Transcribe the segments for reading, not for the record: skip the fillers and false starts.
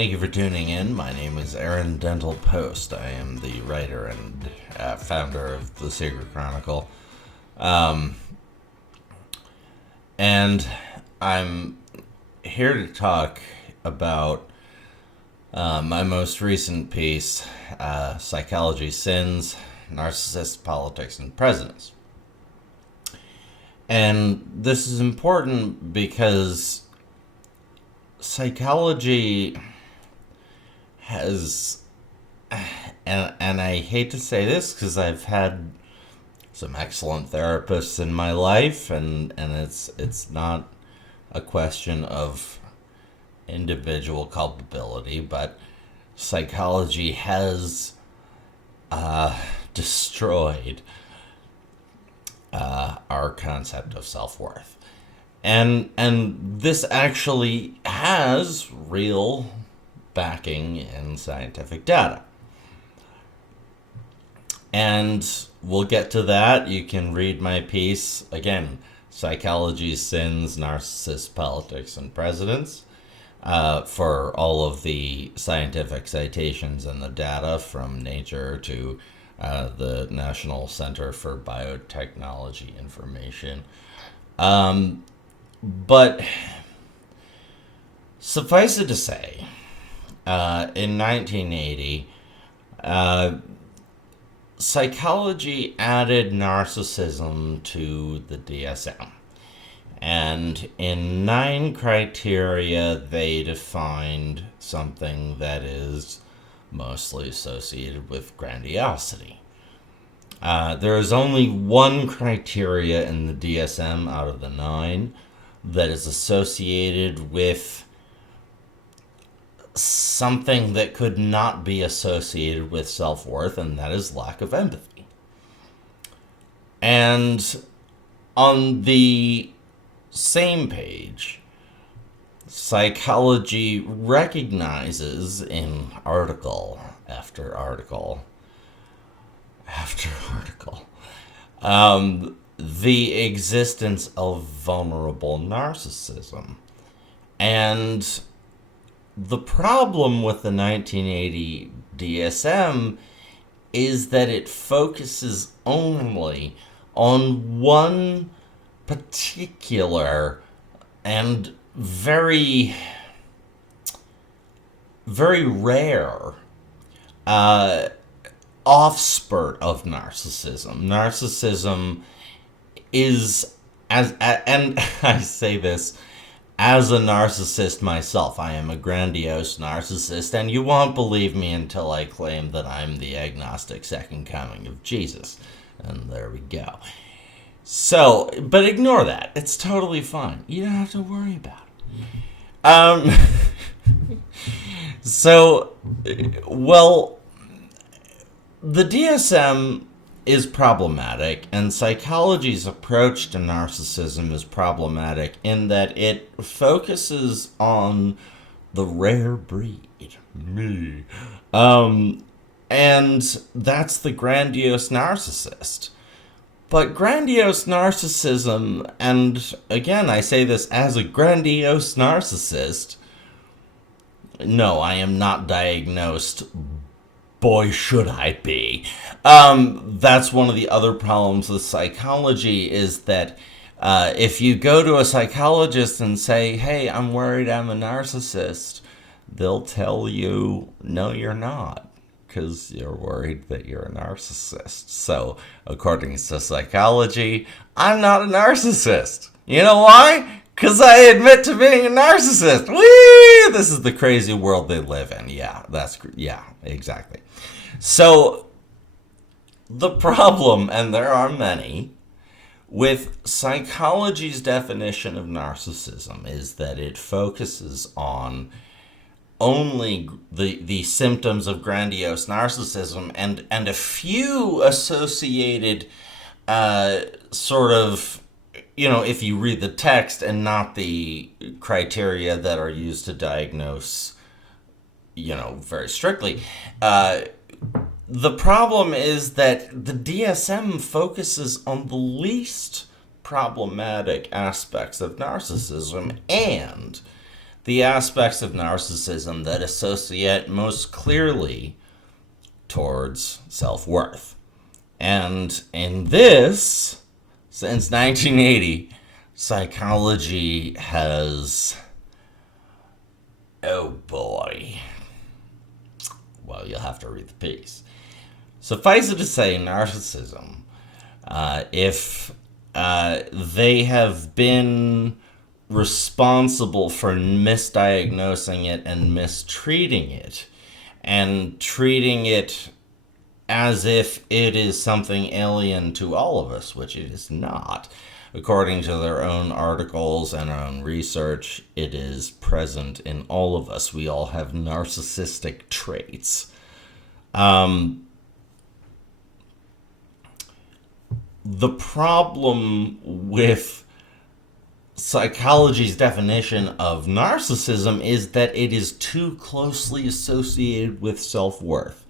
Thank you for tuning in. My name is Aaron Dentel-Post. I am the writer and founder of the Secret Chronicle. And I'm here to talk about my most recent piece, Psychology, Sins, Narcissists, Politics, and Presidents. And this is important because psychology has, and I hate to say this because I've had some excellent therapists in my life, and it's not a question of individual culpability, but psychology has destroyed our concept of self-worth. And this actually has real backing in scientific data. And we'll get to that. You can read my piece, again, Psychology, Sins, Narcissists, Politics, and Presidents, for all of the scientific citations and the data from Nature to the National Center for Biotechnology Information. But suffice it to say, in 1980, psychology added narcissism to the DSM. And in 9 criteria, they defined something that is mostly associated with grandiosity. There is only 1 criteria in the DSM out of the 9 that is associated with something that could not be associated with self-worth, and that is lack of empathy. And on the same page, psychology recognizes in article after article after article the existence of vulnerable narcissism. And the problem with the 1980 DSM is that it focuses only on one particular and very, very rare offspurt of narcissism. Narcissism is, and I say this as a narcissist myself. I am a grandiose narcissist, and you won't believe me until I claim that I'm the agnostic second coming of Jesus. And there we go. So, but ignore that. It's totally fine. You don't have to worry about it. So, well, the DSM is problematic, and psychology's approach to narcissism is problematic in that it focuses on the rare breed, me. And that's the grandiose narcissist. But grandiose narcissism, and again, I say this as a grandiose narcissist, no, I am not diagnosed. Boy, should I be. That's one of the other problems with psychology is that if you go to a psychologist and say, hey, I'm worried I'm a narcissist, they'll tell you, no, you're not, because you're worried that you're a narcissist. So, according to psychology, I'm not a narcissist. You know why? Because I admit to being a narcissist. Whee! This is the crazy world they live in. Yeah, exactly. So, the problem, and there are many, with psychology's definition of narcissism is that it focuses on only the symptoms of grandiose narcissism and a few associated sort of, if you read the text and not the criteria that are used to diagnose, very strictly. The problem is that the DSM focuses on the least problematic aspects of narcissism, and the aspects of narcissism that associate most clearly towards self-worth. And in this, since 1980, psychology has, oh boy, well, you'll have to read the piece. Suffice it to say, narcissism, if they have been responsible for misdiagnosing it and mistreating it, and treating it as if it is something alien to all of us, which it is not. According to their own articles and own research, it is present in all of us. We all have narcissistic traits. The problem with psychology's definition of narcissism is that it is too closely associated with self-worth.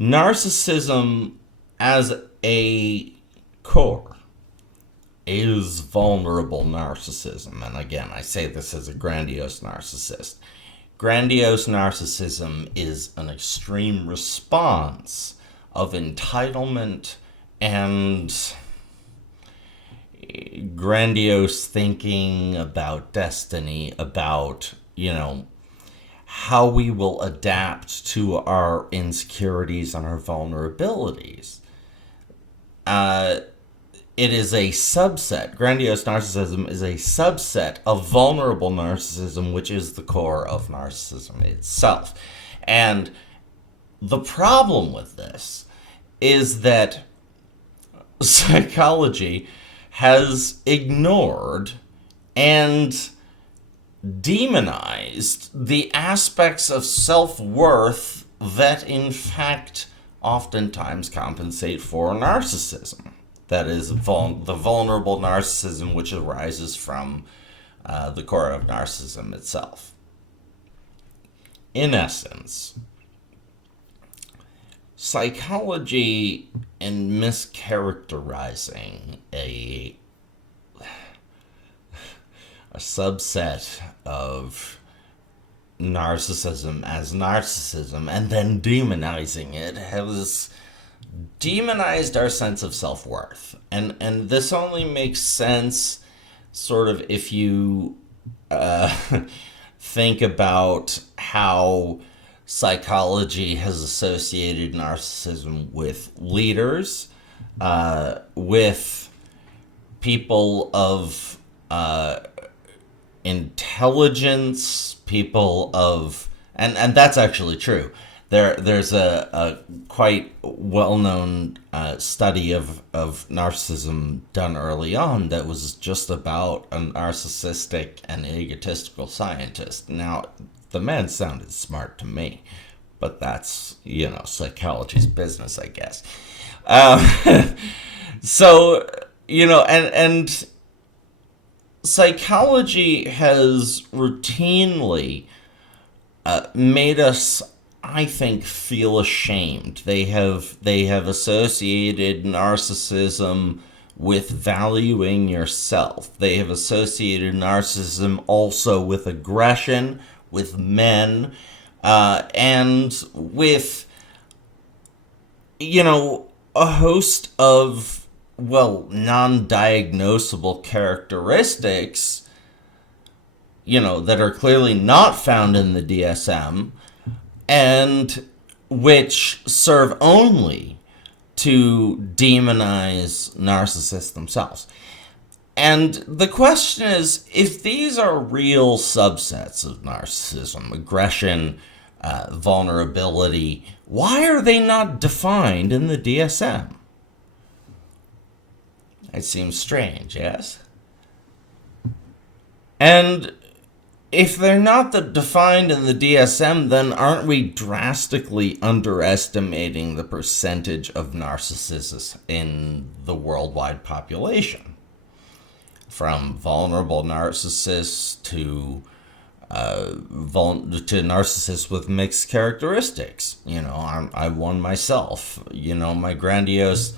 Narcissism as a core is vulnerable narcissism. And again, I say this as a grandiose narcissist. Grandiose narcissism is an extreme response of entitlement and grandiose thinking about destiny, about, how we will adapt to our insecurities and our vulnerabilities. It is a subset. Grandiose narcissism is a subset of vulnerable narcissism, which is the core of narcissism itself. And the problem with this is that psychology has ignored and demonized the aspects of self-worth that in fact oftentimes compensate for narcissism. That is the vulnerable narcissism which arises from the core of narcissism itself. In essence, psychology, in mischaracterizing a subset of narcissism as narcissism and then demonizing it, has demonized our sense of self-worth. And this only makes sense sort of if you think about how psychology has associated narcissism with leaders, with people of intelligence, people of, and that's actually true. There's a quite well-known study of narcissism done early on that was just about a narcissistic and egotistical scientist. Now, the man sounded smart to me, but that's, psychology's business, I guess. So, and psychology has routinely made us, I think, feel ashamed. They have associated narcissism with valuing yourself. They have associated narcissism also with aggression, with men, and with, a host of, non-diagnosable characteristics, that are clearly not found in the DSM, and which serve only to demonize narcissists themselves. And the question is, if these are real subsets of narcissism, aggression, vulnerability, why are they not defined in the DSM? It seems strange, yes? And if they're not defined in the DSM, then aren't we drastically underestimating the percentage of narcissists in the worldwide population? From vulnerable narcissists to narcissists with mixed characteristics. I'm one myself. My grandiose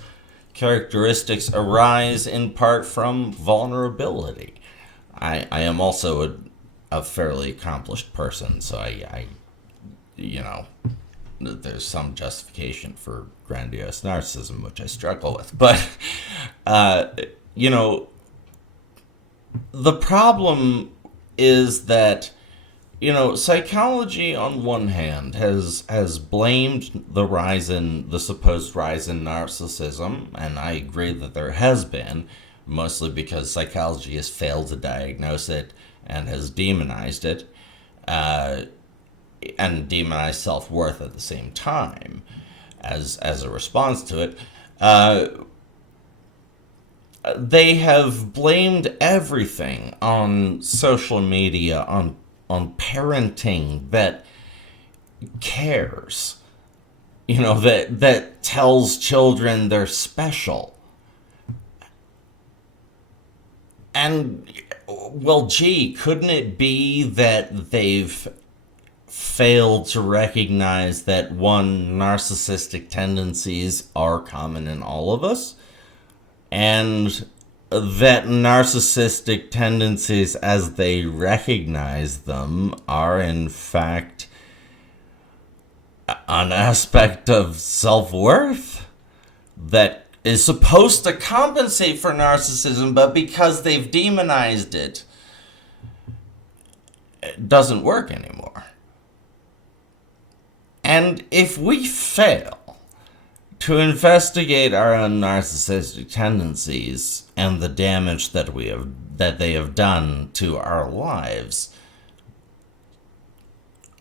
characteristics arise in part from vulnerability. I am also a fairly accomplished person, so I there's some justification for grandiose narcissism, which I struggle with. But, the problem is that, psychology on one hand has blamed the supposed rise in narcissism, and I agree that there has been, mostly because psychology has failed to diagnose it and has demonized it. And demonize self-worth at the same time as a response to it. They have blamed everything on social media, on parenting that cares, that tells children they're special. And, well, gee, couldn't it be that they've failed to recognize that, one, narcissistic tendencies are common in all of us, and that narcissistic tendencies, as they recognize them, are in fact an aspect of self-worth that is supposed to compensate for narcissism, but because they've demonized it, it doesn't work anymore. And if we fail to investigate our own narcissistic tendencies and the damage that they have done to our lives,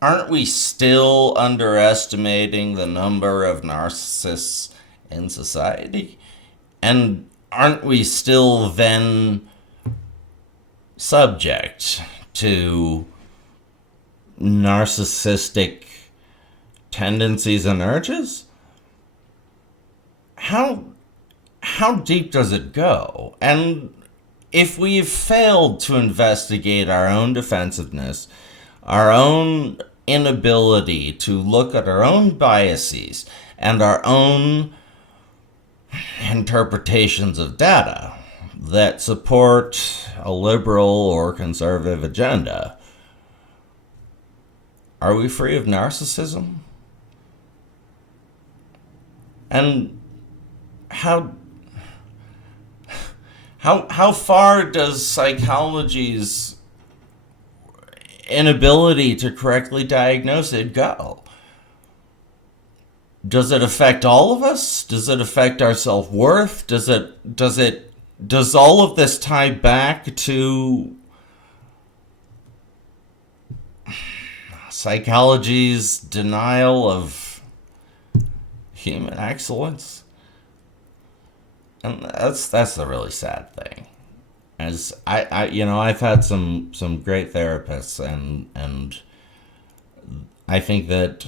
aren't we still underestimating the number of narcissists in society? And aren't we still then subject to narcissistic tendencies and urges? How deep does it go? And if we've failed to investigate our own defensiveness, our own inability to look at our own biases and our own interpretations of data that support a liberal or conservative agenda, are we free of narcissism? And how far does psychology's inability to correctly diagnose it go? Does it affect all of us? Does it affect our self-worth? Does all of this tie back to psychology's denial of human excellence? And that's the really sad thing. As I've had some great therapists, and I think that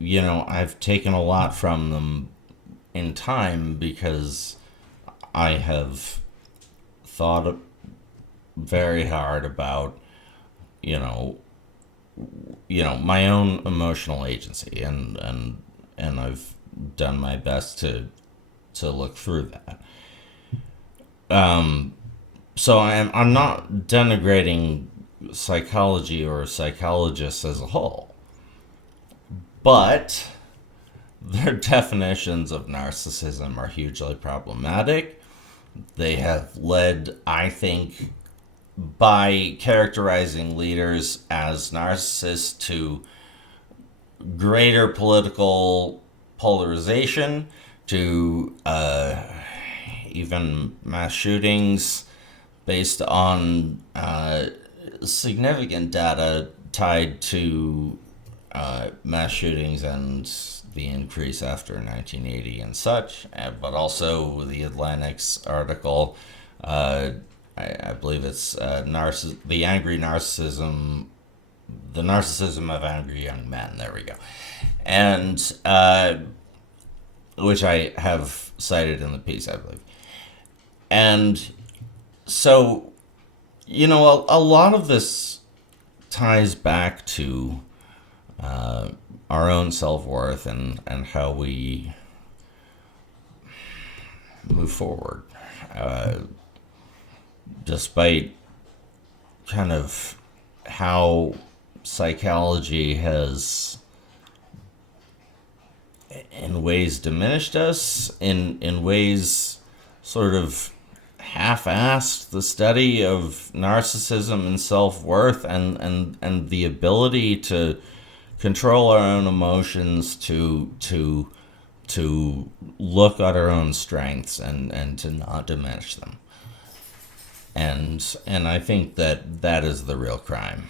I've taken a lot from them in time, because I have thought very hard about my own emotional agency, and I've done my best to look through that. So I'm not denigrating psychology or psychologists as a whole, but their definitions of narcissism are hugely problematic. They have led, I think, by characterizing leaders as narcissists, to greater political polarization, to even mass shootings based on significant data tied to mass shootings and the increase after 1980 and such, but also the Atlantic's article, I believe it's the angry narcissism, the narcissism of angry young men. There we go. And which I have cited in the piece, I believe. And so, a lot of this ties back to our own self-worth and how we move forward. Despite kind of how psychology has in ways diminished us, in ways sort of half-assed the study of narcissism and self-worth, and the ability to control our own emotions, to look at our own strengths and to not diminish them. And I think that is the real crime.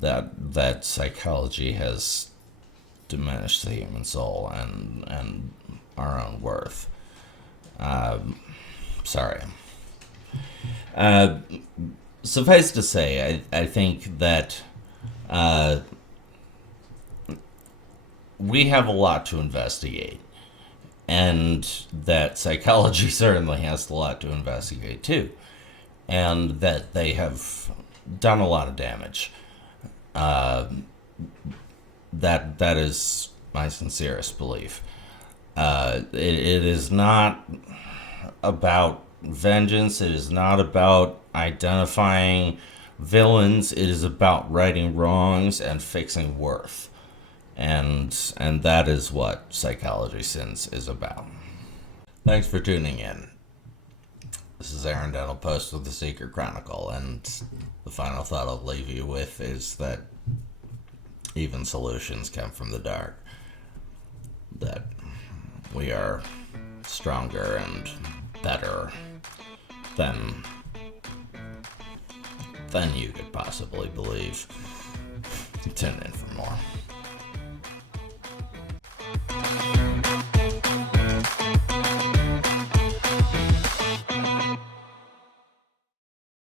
That psychology has diminished the human soul and our own worth. Sorry. Suffice to say, I think that we have a lot to investigate, and that psychology certainly has a lot to investigate too, and that they have done a lot of damage. That is my sincerest belief. It is not about vengeance. It is not about identifying villains. It is about righting wrongs and fixing worth. And that is what Psychology Sins is about. Thanks for tuning in. This is Aaron Dentel-Post with the Secret Chronicle, and the final thought I'll leave you with is that even solutions come from the dark. That we are stronger and better than you could possibly believe. Tune in for more.